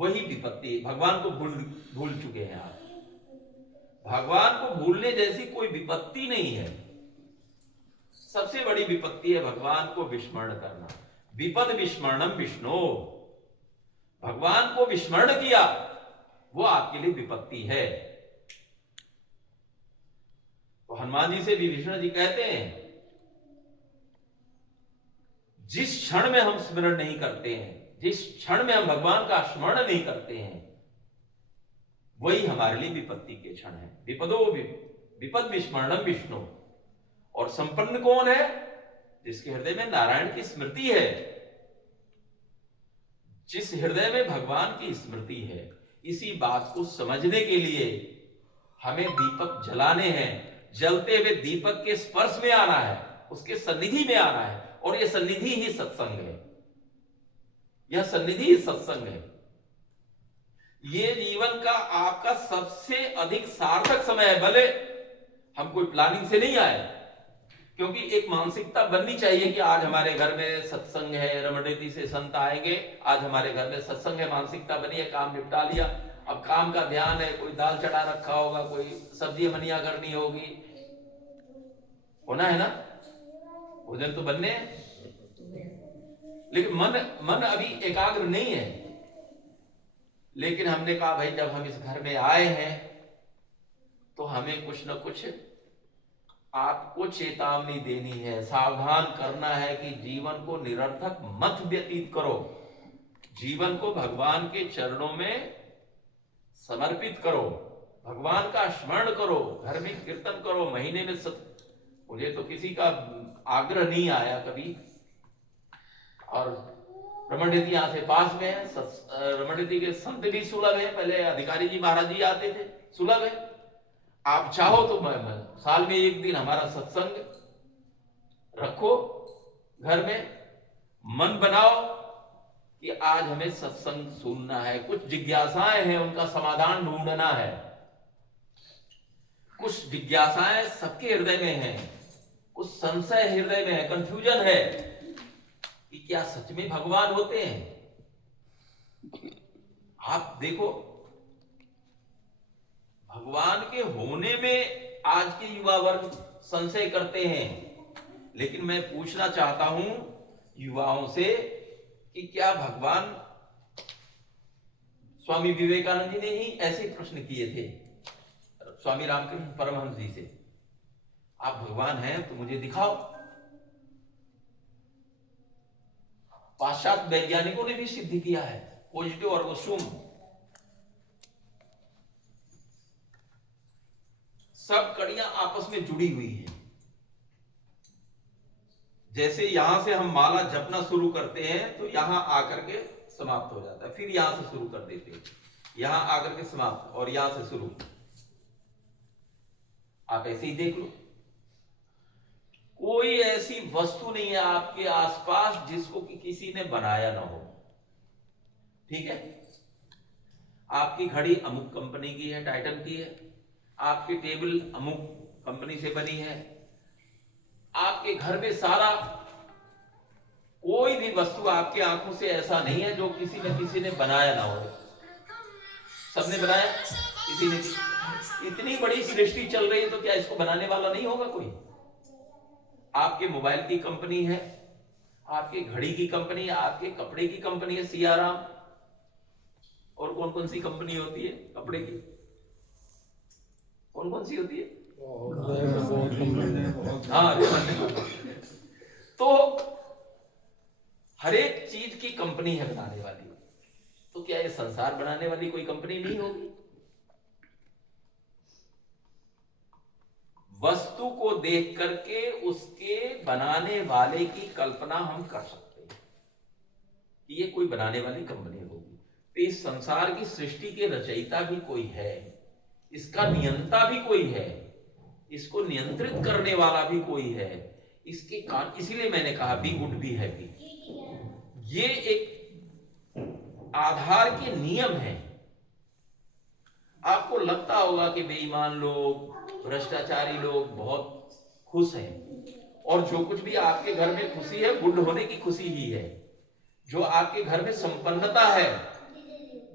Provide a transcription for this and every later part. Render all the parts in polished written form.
वही विपत्ति। भगवान को भूल भूल चुके हैं आप। भगवान को भूलने जैसी कोई विपत्ति नहीं है। सबसे बड़ी विपत्ति है भगवान को विस्मरण करना। विपद विस्मरणम विष्णु। भगवान को विस्मरण किया वो आपके लिए विपत्ति है। तो हनुमान जी से विभीषण जी कहते हैं, जिस क्षण में हम स्मरण नहीं करते हैं, जिस क्षण में हम भगवान का स्मरण नहीं करते हैं, वही हमारे लिए विपत्ति के क्षण है। विपद विस्मरणम विष्णु। और संपन्न कौन है? जिसके हृदय में नारायण की स्मृति है, जिस हृदय में भगवान की स्मृति है। इसी बात को समझने के लिए हमें दीपक जलाने हैं। जलते हुए दीपक के स्पर्श में आना है, उसके सन्निधि में आना है। और यह सन्निधि ही सत्संग है। यह सन्निधि ही सत्संग है। ये जीवन का आपका सबसे अधिक सार्थक समय है। भले हम कोई प्लानिंग से नहीं आए, क्योंकि एक मानसिकता बननी चाहिए कि आज हमारे घर में सत्संग है, रमणीति से संत आएंगे, आज हमारे घर में सत्संग है। मानसिकता बनी है, काम निपटा लिया, अब काम का ध्यान है। कोई दाल चढ़ा रखा होगा, कोई सब्जी मनिया करनी होगी, होना है ना, भोजन तो बनने हैं। लेकिन मन अभी एकाग्र नहीं है। लेकिन हमने कहा भाई जब हम इस घर में आए हैं तो हमें कुछ न कुछ आपको चेतावनी देनी है, सावधान करना है कि जीवन को निरर्थक मत व्यतीत करो। जीवन को भगवान के चरणों में समर्पित करो, भगवान का स्मरण करो, घर में कीर्तन करो। महीने में मुझे तो किसी का आग्रह नहीं आया कभी। और रमणीति यहाँ से पास में है, रमणीति के संत भी सुलभ है। पहले अधिकारी जी महाराज जी आते थे, सुलभ है। आप चाहो तो मैं साल में एक दिन हमारा सत्संग रखो, घर में मन बनाओ कि आज हमें सत्संग सुनना है। कुछ जिज्ञासाएं हैं, उनका समाधान ढूंढना है। कुछ जिज्ञासाएं सबके हृदय में हैं, कुछ संशय हृदय में है, कंफ्यूजन है कि क्या सच में भगवान होते हैं। आप देखो, भगवान के होने में आज के युवा वर्ग संशय करते हैं। लेकिन मैं पूछना चाहता हूं युवाओं से कि क्या भगवान, स्वामी विवेकानंद जी ने ही ऐसे प्रश्न किए थे स्वामी रामकृष्ण परमहंस जी से, आप भगवान हैं तो मुझे दिखाओ। पाश्चात्य वैज्ञानिकों ने भी सिद्ध किया है, पॉजिटिव और वो शुम, सब कड़ियां आपस में जुड़ी हुई हैं। जैसे यहां से हम माला जपना शुरू करते हैं तो यहां आकर के समाप्त हो जाता है, फिर यहां से शुरू कर देते हैं, यहां आकर के समाप्त, और यहां से शुरू। आप ऐसे ही देख लो, कोई ऐसी वस्तु नहीं है आपके आसपास जिसको कि किसी ने बनाया ना हो। ठीक है, आपकी घड़ी अमुक कंपनी की है, टाइटन की है, आपकी टेबल अमुक कंपनी से बनी है, आपके घर में सारा कोई भी वस्तु आपके आंखों से ऐसा नहीं है जो किसी न किसी ने बनाया ना हो। सबने बनाया, किसी ने। इतनी बड़ी सृष्टि चल रही है तो क्या इसको बनाने वाला नहीं होगा कोई? आपके मोबाइल की कंपनी है, आपके घड़ी की कंपनी है, आपके कपड़े की कंपनी है सियाराम। और कौन कौन सी कंपनी होती है कपड़े की? कौन कौन सी होती है? हाँ, तो हर एक चीज की कंपनी है बनाने वाली। तो क्या ये संसार बनाने वाली कोई कंपनी नहीं होगी? वस्तु को देख करके उसके बनाने वाले की कल्पना हम कर सकते हैं कि ये कोई बनाने वाली कंपनी होगी। तो इस संसार की सृष्टि के रचयिता भी कोई है, इसका नियंता भी कोई है, इसको नियंत्रित करने वाला भी कोई है। इसके कारण इसीलिए मैंने कहा बी गुड बी हैप्पी। ये एक आधार के नियम है। आपको लगता होगा कि बेईमान लोग, भ्रष्टाचारी लोग बहुत खुश हैं, और जो कुछ भी आपके घर में खुशी है गुड होने की खुशी ही है। जो आपके घर में संपन्नता है,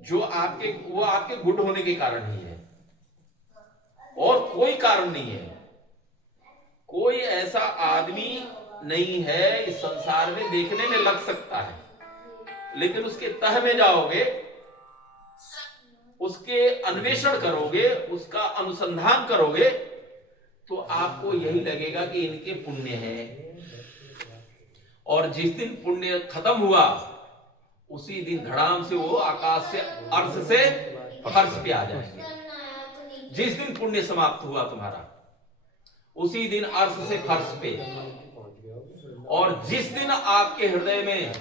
जो वो आपके गुड होने के कारण ही है, और कोई कारण नहीं है। कोई ऐसा आदमी नहीं है इस संसार में, देखने में लग सकता है, लेकिन उसके तह में जाओगे, उसके अन्वेषण करोगे, उसका अनुसंधान करोगे, तो आपको यही लगेगा कि इनके पुण्य है। और जिस दिन पुण्य खत्म हुआ, उसी दिन धड़ाम से वो आकाश से, अर्श से फर्श पे आ जाएंगे। जिस दिन पुण्य समाप्त हुआ तुम्हारा, उसी दिन अर्श से फर्श पे। और जिस दिन आपके हृदय में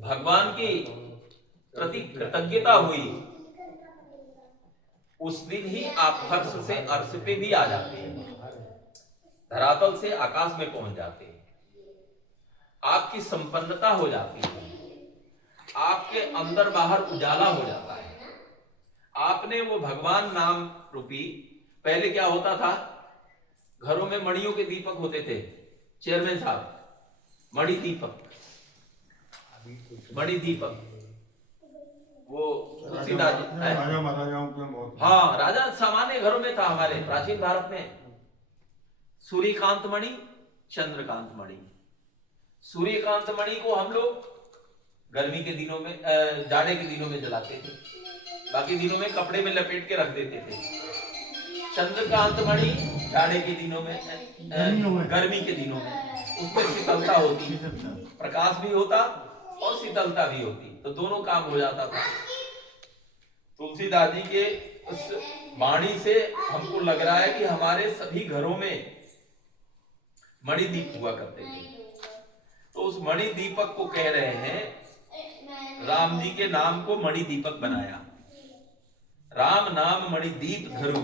भगवान की प्रति कृतज्ञता हुई, उस दिन ही आप फर्श से अर्श पे भी आ जाते हैं, धरातल से आकाश में पहुंच जाते हैं। आपकी संपन्नता हो जाती है, आपके अंदर बाहर उजाला हो जाता है। आपने वो भगवान नाम रूपी, पहले क्या होता था, घरों में मणियों के दीपक होते थे। चेयरमैन साहब, मणि दीपक, मणि दीपक, वो तुलसीदास जी, राजा महाराजाओं के बहुत, हाँ, राजा सामान्य घरों में था हमारे प्राचीन भारत में। सूर्यकांत मणि, चंद्रकांत मणि। सूर्यकांत मणि को हम लोग गर्मी के दिनों में, जाड़े के दिनों में जलाते थे, बाकी दिनों में कपड़े में लपेट के रख देते थे। चंद्रकांत मणि जाड़े के दिनों में, गर्मी के दिनों में, उसमें शीतलता होती, प्रकाश भी होता और शीतलता भी होती, तो दोनों काम हो जाता था। तुलसीदास जी के उस वाणी से हमको लग रहा है कि हमारे सभी घरों में मणिदीप हुआ करते थे। तो उस मणि दीपक को कह रहे हैं, राम जी के नाम को मणि दीपक बनाया। राम नाम मणि दीप धरु,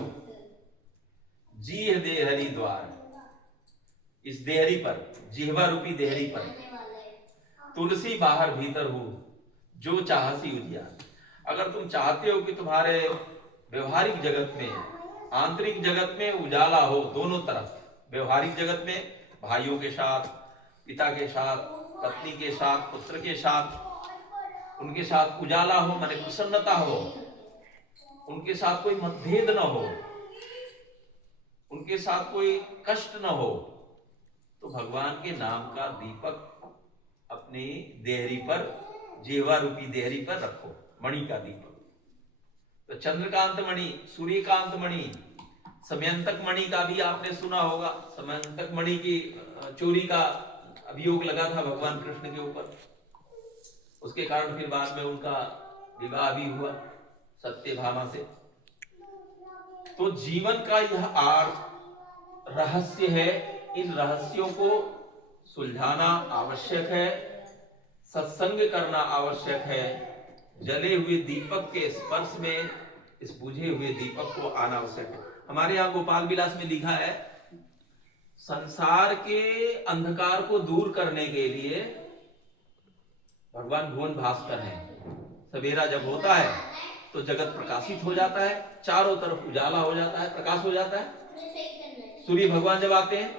जी दे हरि द्वार। इस देहरी पर, जिह्वा रूपी देहरी पर, तुलसी बाहर भीतर हो, जो चाहसी उजियार। अगर तुम चाहते हो कि तुम्हारे व्यवहारिक जगत में, आंतरिक जगत में उजाला हो, दोनों तरफ, व्यवहारिक जगत में भाइयों के साथ, पिता के साथ, पत्नी के साथ, पुत्र के साथ, उनके साथ उजाला हो, माने प्रसन्नता हो, उनके साथ कोई मतभेद न हो, उनके साथ कोई कष्ट न हो, तो भगवान के नाम का दीपक अपनी देहरी पर, जिह्वा रूपी देहरी पर रखो, मणि का दीपक। तो चंद्रकांत मणि, सूर्यकांत मणि, समयंतक मणि का भी आपने सुना होगा। समयंतक मणि की चोरी का अभियोग लगा था भगवान कृष्ण के ऊपर, उसके कारण फिर बाद में उनका विवाह भी हुआ सत्यभामा से। तो जीवन का यह रहस्य है, इन रहस्यों को सुलझाना आवश्यक है, सत्संग करना आवश्यक है। जले हुए दीपक के स्पर्श में इस बुझे हुए दीपक को आना आवश्यक है। हमारे यहाँ गोपाल विलास में लिखा है, संसार के अंधकार को दूर करने के लिए भगवान भुवन भास्कर हैं। सवेरा जब होता है तो जगत प्रकाशित हो जाता है, चारों तरफ उजाला हो जाता है, प्रकाश हो जाता है। सूर्य भगवान जब आते हैं,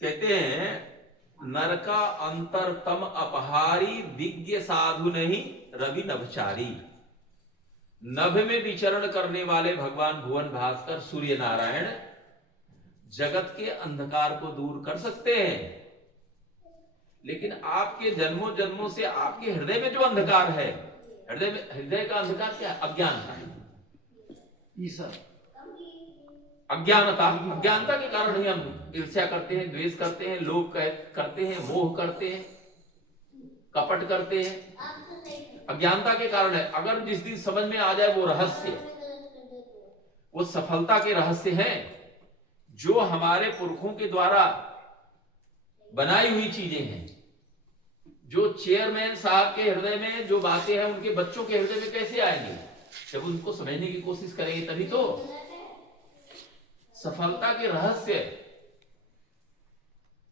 कहते हैं, नरका अंतर तम अपहारी, विज्ञ साधु नहीं रवि नभचारी। नभ में विचरण करने वाले भगवान भुवन भास्कर सूर्य नारायण जगत के अंधकार को दूर कर सकते हैं। लेकिन आपके जन्मों जन्मों से आपके हृदय में जो अंधकार है, हृदय का अंधकार क्या है? अज्ञानता है। अज्ञानता के कारण ही हम ईर्ष्या करते हैं, द्वेष करते हैं, लोभ करते हैं, मोह करते हैं, कपट करते हैं। अज्ञानता के कारण है। अगर जिस दिन समझ में आ जाए वो रहस्य, वो सफलता के रहस्य हैं, जो हमारे पुरखों के द्वारा बनाई हुई चीजें हैं, जो चेयरमैन साहब के हृदय में जो बातें हैं, उनके बच्चों के हृदय में कैसे आएंगे? जब उनको समझने की कोशिश करेंगे तभी तो। सफलता के रहस्य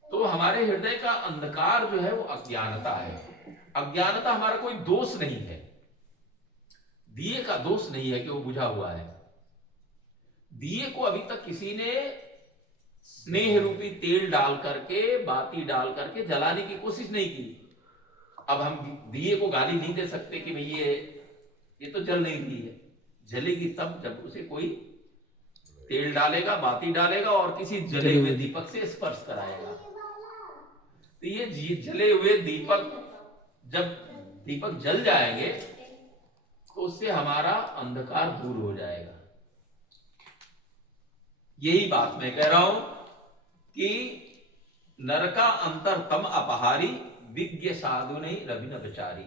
तो हमारे हृदय का अंधकार जो है वो अज्ञानता है। अज्ञानता हमारा कोई दोष नहीं है, दिए का दोष नहीं है कि वो बुझा हुआ है। दिए को अभी तक किसी ने स्नेह रूपी तेल डाल करके, बाती डाल करके जलाने की कोशिश नहीं की। अब हम दिए को गाली नहीं दे सकते कि भाई ये तो जल नहीं रही है। जलेगी तब जब उसे कोई तेल डालेगा, बाती डालेगा और किसी जले हुए दीपक से स्पर्श कराएगा। तो ये जले हुए दीपक, जब दीपक जल जाएंगे तो उससे हमारा अंधकार दूर हो जाएगा। यही बात मैं कह रहा हूं कि नरका अंतर तम अपहारी, विज्ञ साधु नहीं रवि न विचारी।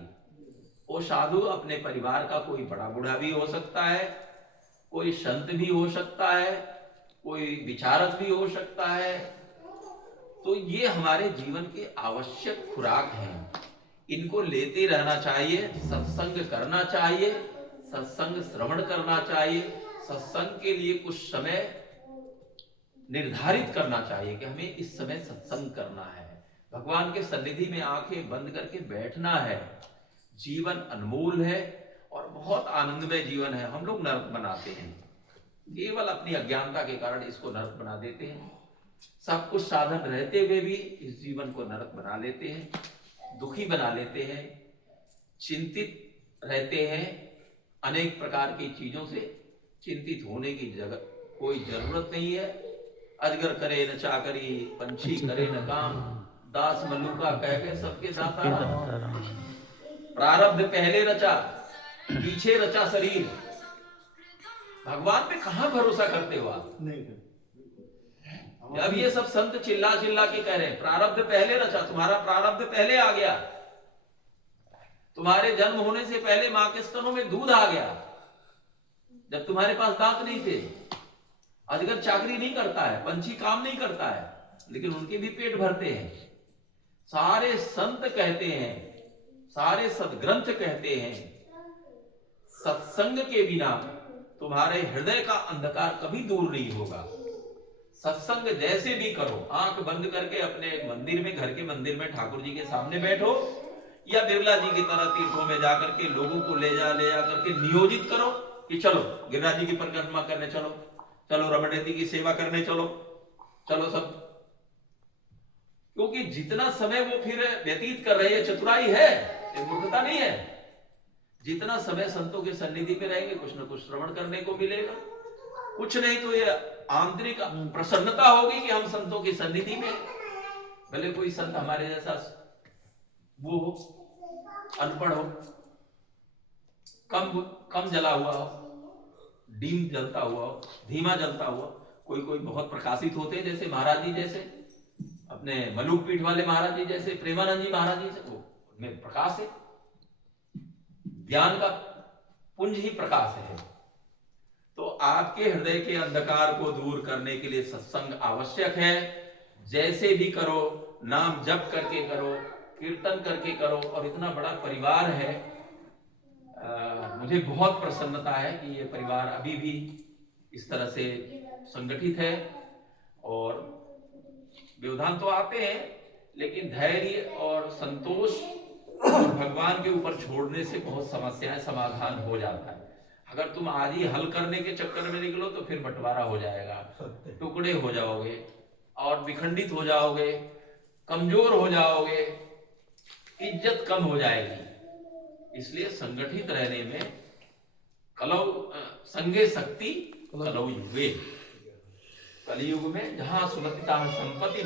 वो साधु अपने परिवार का कोई बड़ा बूढ़ा भी हो सकता है, कोई संत भी हो सकता है, कोई विचारक भी हो सकता है। तो ये हमारे जीवन के आवश्यक खुराक हैं, इनको लेते रहना चाहिए, सत्संग करना चाहिए, सत्संग श्रवण करना चाहिए, सत्संग के लिए कुछ समय निर्धारित करना चाहिए कि हमें इस समय सत्संग करना है, भगवान के सन्निधि में आंखें बंद करके बैठना है। जीवन अनमोल है और बहुत आनंदमय जीवन है। हम लोग नरक बनाते हैं, केवल अपनी अज्ञानता के कारण इसको नरक बना देते हैं। सब कुछ साधन रहते हुए भी इस जीवन को नरक बना लेते हैं, दुखी बना लेते हैं, चिंतित रहते हैं। अनेक प्रकार की चीजों से चिंतित होने की जगह कोई जरूरत नहीं है। अजगर करे न चाकरी, पंछी करे न काम, दास मल्लुका कह के सबके दाता राम। प्रारब्ध पहले रचा, पीछे रचा शरीर। भगवान पे कहां भरोसा करते हो आप? अब ये सब संत चिल्ला चिल्ला के कह रहे हैं प्रारब्ध पहले रचा। तुम्हारा प्रारब्ध पहले आ गया, तुम्हारे जन्म होने से पहले मां के स्तनों में दूध आ गया, जब तुम्हारे पास दांत नहीं थे। अजगर चाकरी नहीं करता है, पंछी काम नहीं करता है, लेकिन उनके भी पेट भरते हैं। सारे संत कहते हैं, सारे सदग्रंथ कहते हैं, सत्संग के बिना तुम्हारे हृदय का अंधकार कभी दूर नहीं होगा। सत्संग जैसे भी करो, आंख बंद करके अपने मंदिर में, घर के मंदिर में ठाकुर जी के सामने बैठो, या बिरला जी की तरह तीर्थों में जाकर के लोगों को ले जा करके नियोजित करो कि चलो गिरिराज जी की परिक्रमा करने चलो, चलो रमणेती की सेवा करने चलो, चलो सब। क्योंकि जितना समय वो फिर व्यतीत कर रहे हैं, चतुराई है, ये मूर्खता नहीं है। जितना समय संतों के सन्निधि में रहेंगे कुछ न कुछ श्रवण करने को मिलेगा, कुछ नहीं तो ये आंतरिक प्रसन्नता होगी कि हम संतों की सन्निधि में। भले कोई संत हमारे जैसा वो हो, अनपढ़ हो, कम जला हुआ हो, डीम जलता हुआ हो, धीमा जलता हुआ, कोई कोई बहुत प्रकाशित होते हैं, जैसे महाराज जी जैसे, अपने मलुक पीठ वाले महाराज जी जैसे, प्रेमानंद जी महाराज जी से, वो उनमें प्रकाश है, ज्ञान का पुंज ही प्रकाश है। तो आपके हृदय के अंधकार को दूर करने के लिए सत्संग आवश्यक है। जैसे भी करो, नाम जप करके करो, कीर्तन करके करो, और इतना बड़ा परिवार है। मुझे बहुत प्रसन्नता है कि ये परिवार अभी भी इस तरह से संगठित है। और व्यवधान तो आते हैं, लेकिन धैर्य और संतोष भगवान के ऊपर छोड़ने से बहुत समस्याएं समाधान हो जाता है। अगर तुम आज ही हल करने के चक्कर में निकलो तो फिर बंटवारा हो जाएगा, टुकड़े हो जाओगे और विखंडित हो जाओगे, कमजोर हो जाओगे, इज्जत कम हो जाएगी। इसलिए संगठित रहने में कलौ संगे शक्ति कलौ युगे, कलयुग में जहां सुलभता संपत्ति